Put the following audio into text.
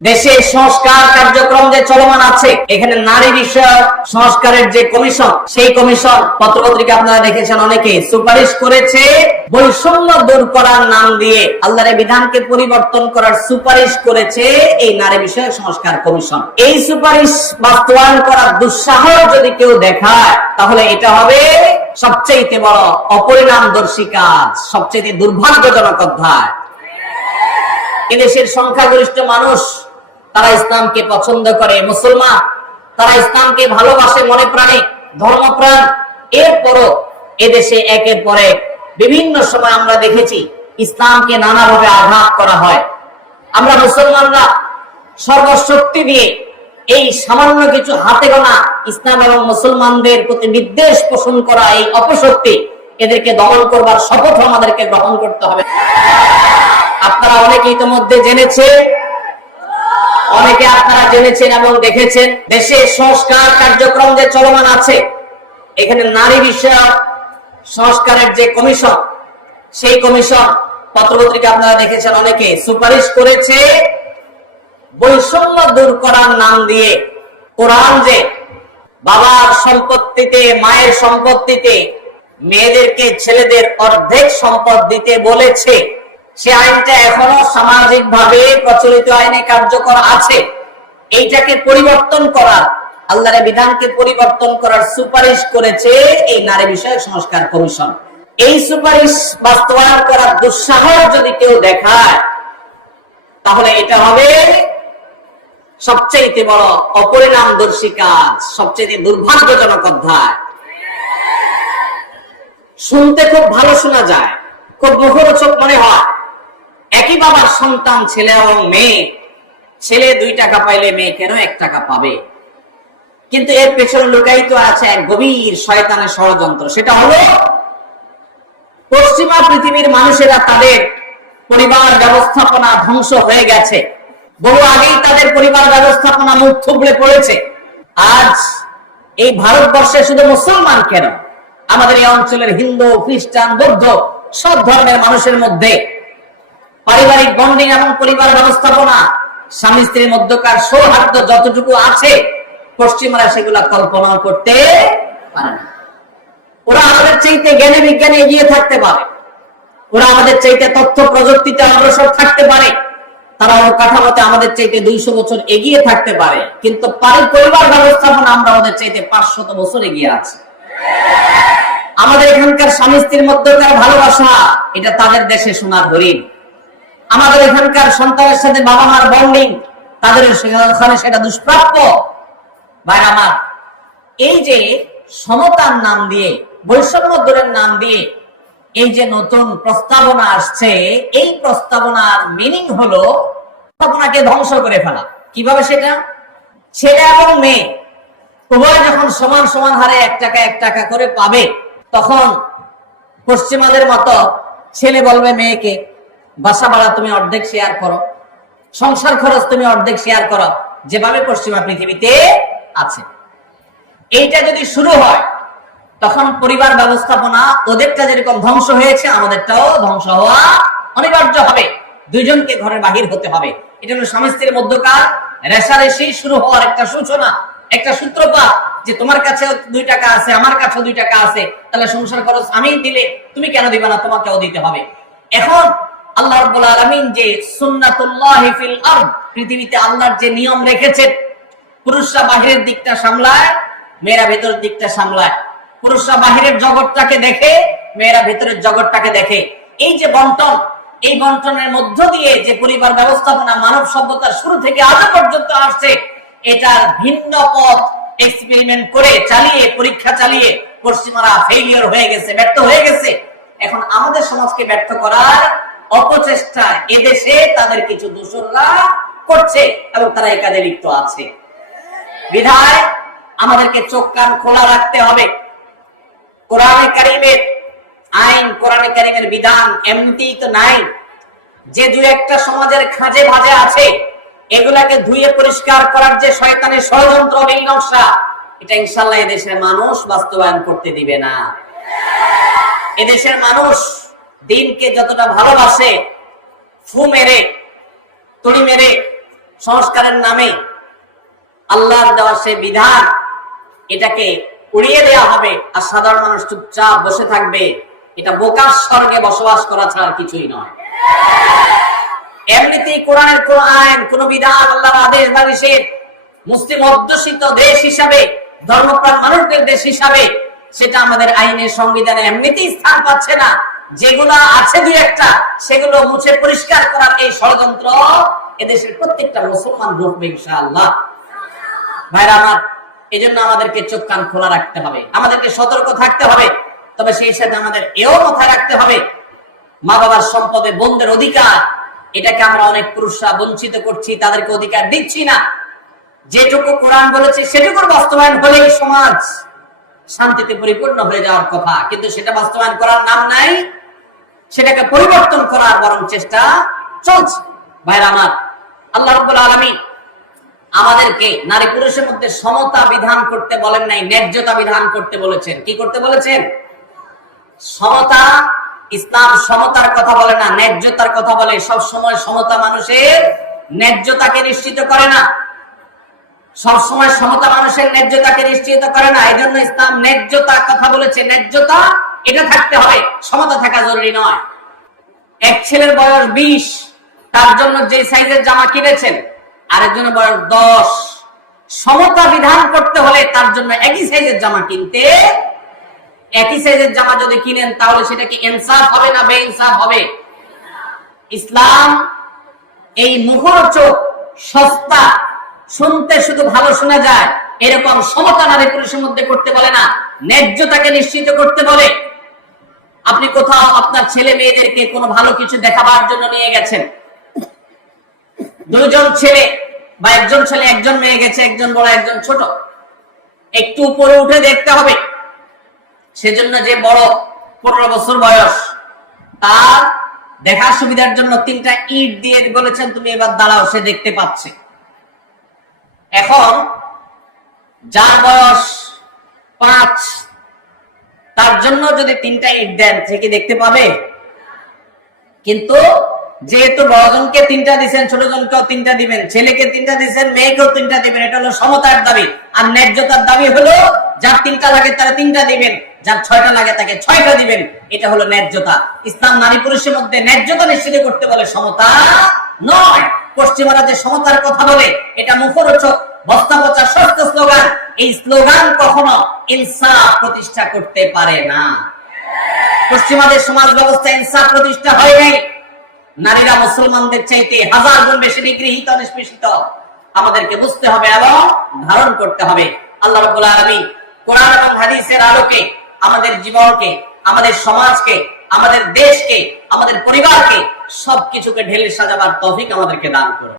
দেশে সংস্কার কার্যক্রম যে চলমান আছে, এখানে নারী বিষয়ক সংস্কারের যে কমিশন, সেই কমিশন পত্রপত্রিকা আপনারা দেখেছেন, অনেকে সুপারিশ করেছে বৈষম্য দূর করার নাম দিয়ে আল্লাহর বিধানকে পরিবর্তন করার সুপারিশ করেছে এই নারী বিষয়ক সংস্কার কমিশন। এই সুপারিশ বাস্তবায়ন করার দুঃসাহস যদি কেউ দেখায়, তাহলে এটা হবে সবচেয়ে বড় অপরিণামদর্শী কাজ, সবচেয়ে দুর্ভাগ্যজনক অধ্যায়। এদেশের সংখ্যাগরিষ্ঠ মানুষ তারা ইসলামকে পছন্দ করে, মুসলমান, তারা ইসলামকে ভালোবাসে মনে প্রাণে, ধর্মপ্রাণ। এরপরও এদেশে একের পর এক বিভিন্ন সময় আমরা দেখেছি ইসলামকে নানাভাবে আঘাত করা হয়। আমরা মুসলমানরা সর্বশক্তি দিয়ে এই সামান্য কিছু হাতে গোনা ইসলাম এবং মুসলমানদের প্রতি বিদ্বেষ পোষণ করা এই অপশক্তি, এদেরকে দমন করবার শপথ আমাদেরকে গ্রহণ করতে হবে। আপনারা অনেকে ইতিমধ্যে জেনেছেন, অনেকে আপনারা জেনেছেন এবং দেখেছেন, দেশে সংস্কার কার্যক্রম যে চলমান আছে, এখানে নারী বিষয়ক সংস্কারের যে কমিশন, সেই কমিশন পত্রপত্রিকা আপনারা দেখেছেন, অনেকে সুপারিশ করেছে বৈষম্য দূর করার নাম দিয়ে কোরআন যে বাবার সম্পত্তিতে, মায়ের সম্পত্তিতে মেয়েদেরকে ছেলেদের অর্ধেক সম্পদ দিতে বলেছে, সে আইনটা এখনো সামাজিক ভাবে প্রচলিত আইনে কার্যকর আছে। এইটাকে পরিবর্তন করার, আল্লাহর বিধানকে পরিবর্তন করার সুপারিশ করেছে এই নারী বিষয়ক সংস্কার কমিশন। এই সুপারিশ বাস্তবায়ন করার দুঃসাহস যদি কেউ দেখায়, তাহলে এটা হবে সবচেয়ে বড় অপরিণামদর্শী কাজ, সবচেয়ে দুর্ভাগ্যজনক অধ্যায়। শুনতে খুব ভালো শোনা যায়, খুব মুখরোচক মনে হয়। একই বাবার সন্তান, ছেলে এবং মেয়ে, ছেলে 2 টাকা পাইলে মেয়ে কেন 1 টাকা পাবে? কিন্তু এর পেছনে লুকায়িত আছে এক গভীর শয়তানের ষড়যন্ত্র। সেটা হলো পশ্চিমা পৃথিবীর মানুষেরা তাদের পরিবার ব্যবস্থাপনা ধ্বংস হয়ে গেছে, বহু আগেই তাদের পরিবার ব্যবস্থাপনা মুখ থুবড়ে পড়েছে। আজ এই ভারতবর্ষে শুধু মুসলমান কেন, আমাদের এই অঞ্চলের হিন্দু, খ্রিস্টান, বৌদ্ধ সব ধর্মের মানুষের মধ্যে পারিবারিক বন্ডিং এবং পরিবার ব্যবস্থাপনা, স্বামী স্ত্রীর মধ্যকার সৌহার্দ্য যতটুকু আছে, পশ্চিমারা সেগুলা কল্পনা করতে পারে না। ওরা আমাদের চাইতে জ্ঞানে বিজ্ঞানে এগিয়ে থাকতে পারে, ওরা আমাদের চাইতে তথ্য প্রযুক্তিতে অগ্রসর থাকতে পারে, তারা কাঠামোতে আমাদের চাইতে 200 বছর এগিয়ে থাকতে পারে, কিন্তু পরিবার ব্যবস্থাপনা আমরা ওদের চাইতে 500 বছর এগিয়ে আছি। আমাদের এখানকার স্বামী স্ত্রীর মধ্যকার ভালোবাসা, এটা তাদের দেশে সোনার হরিণ। আমাদের এখানকার সন্তানের সাথে বাবা মার বন্ডিং, তাদের সেখানে সেটা দুষ্প্রাপ্য। ভাই আমার, এই যে সমতার নাম দিয়ে, বৈষম্য দূরের নাম দিয়ে এই যে নতুন প্রস্তাবনা আসছে, এই প্রস্তাবনার মিনিং হলো প্রস্তাবনাকে ধ্বংস করে ফেলা। কিভাবে সেটা? ছেলে এবং মেয়ে উভয় যখন সমান সমান হারে 1 টাকা 1 টাকা করে পাবে, তখন পশ্চিমাদের মতো ছেলে বলবে মেয়েকে, বাসা ভাড়া তুমি অর্ধেক শেয়ার করো, সংসার খরচ তুমি অর্ধেক শেয়ার করো, যেভাবে পশ্চিমা পৃথিবীতে আছে। এইটা যদি শুরু হয়, তখন পরিবার ব্যবস্থাপনা ওদেরটা যেরকম ধ্বংস হয়েছে, আমাদেরটাও ধ্বংস হওয়া অনিবার্য হবে। দুইজনকে ঘরের বাহির হতে হবে। এটা হলো স্বামী স্ত্রীর মধ্যকার রেষারেষি শুরু হওয়ার একটা সূচনা, একটা সূত্রপাত, যে তোমার কাছে 2 টাকা আছে, আমার কাছে 2 টাকা আছে, তাহলে সংসার খরচ আমি দিলে তুমি কেন দিবে না, তোমাকেও দিতে হবে। এখন আল্লাহ রাব্বুল আলামিন যে সুন্নাতুল্লাহি ফিল আরদ, পৃথিবীতে আল্লাহর যে নিয়ম রেখেছেন, পুরুষরা বাহিরের দিকটা সামলায়, মেয়েরা ভেতরের দিকটা সামলায়। পুরুষরা বাহিরের জগৎটাকে দেখে, মেয়েরা ভেতরের জগৎটাকে দেখে। এই যে বন্টন, এই বন্টনের মধ্য দিয়ে যে পরিবার ব্যবস্থাপনা মানব সভ্যতার শুরু থেকে আজ পর্যন্ত আসছে, এটার ভিন্ন পথ এক্সপেরিমেন্ট করে, চালিয়ে, পরীক্ষা চালিয়ে পশ্চিমারা ফেইলিয়র হয়ে গেছে, ব্যর্থ হয়ে গেছে। এখন আমাদের সমাজকে ব্যর্থ করার অপচেষ্টা এদেশে তাদের কিছু দোসররা করছে এবং তারা এই কাজে লিপ্ত আছে। বিধায় আমাদেরকে চোখ কান খোলা রাখতে হবে। কোরআনে কারীমের আইন, কোরআনে কারীমের বিধান এমনিতেই তো নাই, যে 2-1টা সমাজের খাঁজে ভাজে আছে, এগুলাকে ধুয়ে পরিষ্কার করার যে শয়তানের ষড়যন্ত্র, নীল নকশা, এটা ইনশাআল্লাহ এদেশের মানুষ বাস্তবায়ন করতে দিবে না। এদেশের মানুষ দিনকে যতটা ভালোবাসে, ফু মেরে, তুড়ি মেরে সংস্কারের নামে আল্লাহর দেওয়া সেই বিধান এটাকে উড়িয়ে দেওয়া হবে আর সাধারণ মানুষ চুপচাপ বসে থাকবে, এটা বোকার স্বর্গে বসবাস করা ছাড়া কিছুই নয়। এমনিতেই কোরআনের কোন আইন, কোন বিধান, আল্লাহর আদেশ বা নিষেধ মুসলিম অধ্যুষিত দেশ হিসাবে, ধর্মপ্রাণ মানুষদের দেশ হিসাবে সেটা আমাদের আইনের সংবিধানে এমনিতেই স্থান পাচ্ছে না। যেগুলো আছে দুই একটা সেগুলো মুছে পরিষ্কার করার এই ষড়যন্ত্র এদেশের প্রত্যেকটা মুসলমান রুখবে ইনশাআল্লাহ। ভাইরা আমার, এই জন্য আমাদেরকে চোখ কান খোলা রাখতে হবে, আমাদেরকে সতর্ক থাকতে হবে। তবে সেই সাথে আমাদের এও মাথায় রাখতে হবে, মা বাবার সম্পদে বোনদের অধিকার, এটাকে আমরা অনেক পুরুষরা বঞ্চিত করছি, তাদেরকে অধিকার দিচ্ছি না। যেটুকু কোরআন বলেছে সেটুকুর বাস্তবায়ন হলেই সমাজ শান্তিতে পরিপূর্ণ হয়ে যাওয়ার কথা, কিন্তু সেটা বাস্তবায়ন করার নাম নাই, সেটাকে পরিবর্তন করার বরং চেষ্টা চলছে। ভাইরা আমার, আল্লাহ রাব্বুল আলামিন আমাদেরকে নারী পুরুষের মধ্যে সমতা বিধান করতে বলেন নাই, ন্যায্যতা বিধান করতে বলেছেন। কি করতে বলেছেন? সমতা। ইসলাম সমতার কথা বলে না, ন্যায্যতার কথা বলে। সব সময় সমতা মানুষের ন্যায্যতাকে নিশ্চিত করে না, সব সময় সমতা মানুষের ন্যায্যতাকে নিশ্চিত করে না। এই জন্য ইসলাম ন্যায্যতার কথা বলেছে। ন্যায্যতা এটা থাকতে হবে, সমতা থাকা জরুরি নয়। এক ছেলের বয়স 20, তার জন্য যে সাইজের জামা কিনেছেন আরেকজনের বয়স 10, সমতা বিধান করতে হলে তার জন্য একই সাইজের জামা কিনতে, একই সাইজের জামা যদি কিনেন তাহলে সেটা কি ইনসাফ হবে না বেইনসাফ হবে? ইসলাম এই মুখরোচক, সস্তা, শুনতে শুধু ভালো শোনা যায় এরকম সমতা নারী পুরুষের মধ্যে করতে বলে না, ন্যায্যতাকে নিশ্চিত করতে বলে। আপনি কোথাও আপনার ছেলে মেয়েদেরকে কোনো ভালো কিছু দেখাবার জন্য নিয়ে গেছেন, দুইজন ছেলে বা একজন ছেলে একজন মেয়ে গেছে, একজন বড় একজন ছোট, একটু উপরে উঠে দেখতে হবে। সেজন্য যে বড় 15 বছর বয়স, তার দেখার সুবিধার জন্য 3টা ইট দিয়ে বলেছেন তুমি এবার দাঁড়াও, সে দেখতে পাচ্ছে। এখন যার বয়স 5, তার জন্য যদি 3টা ইট দেন সে কি দেখতে পাবে? কিন্তু যেহেতু বড়জনকে 3টা দিচ্ছেন, ছোটজনকেও 3টা দিবেন, ছেলেকে 3টা দিচ্ছেন, মেয়েকেও 3টা দিবেন। এটা হলো সমতার দাবি। আর ন্যায্যতার দাবি হলো যার 3টা লাগে তারা 3টা দিবেন, যার 6টা লাগে তাকে 6টা দিবেন। এটা হলো ন্যায্যতা। ইসলাম নারী পুরুষের মধ্যে ন্যায্যতা নিশ্চিত করতে বলে, সমতা নয়। পশ্চিমারা যে সমতার কথা বলে এটা মুখরোচক, বস্তা পচা সস্তা স্লোগান। এই স্লোগান কখনো ইনসাফ প্রতিষ্ঠা করতে পারে না। পশ্চিমাদের সমাজ ব্যবস্থা ইনসাফ প্রতিষ্ঠা হয় নাই। নারীরা মুসলমানদের চাইতে 1000 গুণ বেশি নিগৃহীত, নিষ্পেষিত। আমাদেরকে বুঝতে হবে এবং ধারণ করতে হবে। আল্লাহ রাব্বুল আলামিন কোরআন এবং হাদিসের আলোকে আমাদের জীবনকে, আমাদের সমাজকে, আমাদের দেশকে, আমাদের পরিবারকে সবকিছুকে ঢেলে সাজাবার তৌফিক আমাদেরকে দান করুন।